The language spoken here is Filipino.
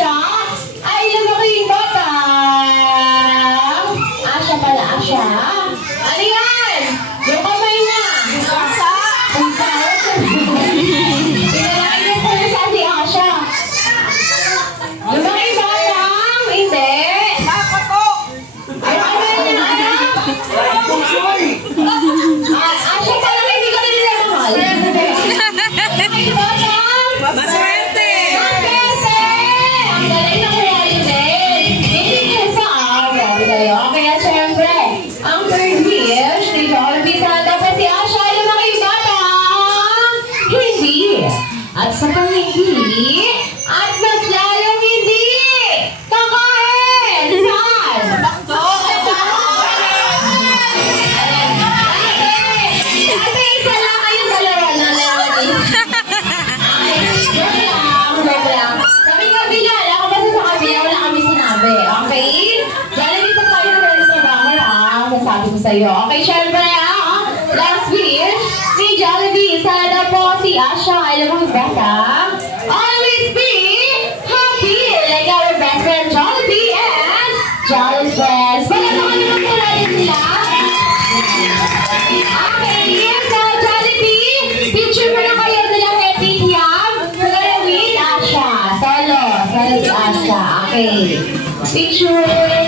Asha ay lumaking bata. Asha pala, Asha. Ano yan? Yung kamay na. Pusa. Pusa. Pinalain yung pusa si Asha. Lumaking bata. Hindi. Nakatok! Ay, ano yun, anak? Asha pala, hindi ka na nila mahal. Lumaking bata. Maswerte! Maswerte! Ang galing na kuya yun din. Hindi niyo sa araw kayo. Kaya syempre, ang third wish ni Jollibee Santa pa si Asha ay lumaking bata. Hindi. At sa pang hindi, at mas lalong hindi. Kakain! Saan? Ate, isa lang kayong dalawa na lang. Joke lang. Sabi ko, Bilal, ako basta sa kabila, wala kami sinabi. Okay? Jollibee pa tayo ng Wellness Trabanger, masabi ko sa'yo. Okay, syempre, last wish ni Jollibee, sana po si Asha ay lumang bata. Always be happy like our best friend Jollibee and Jolly Friends. Wala naman naman po natin sila. Okay, so Jollibee, picture mo na kayo nila kay Tityam. With Asha. Solo si Asha. Okay. Picture.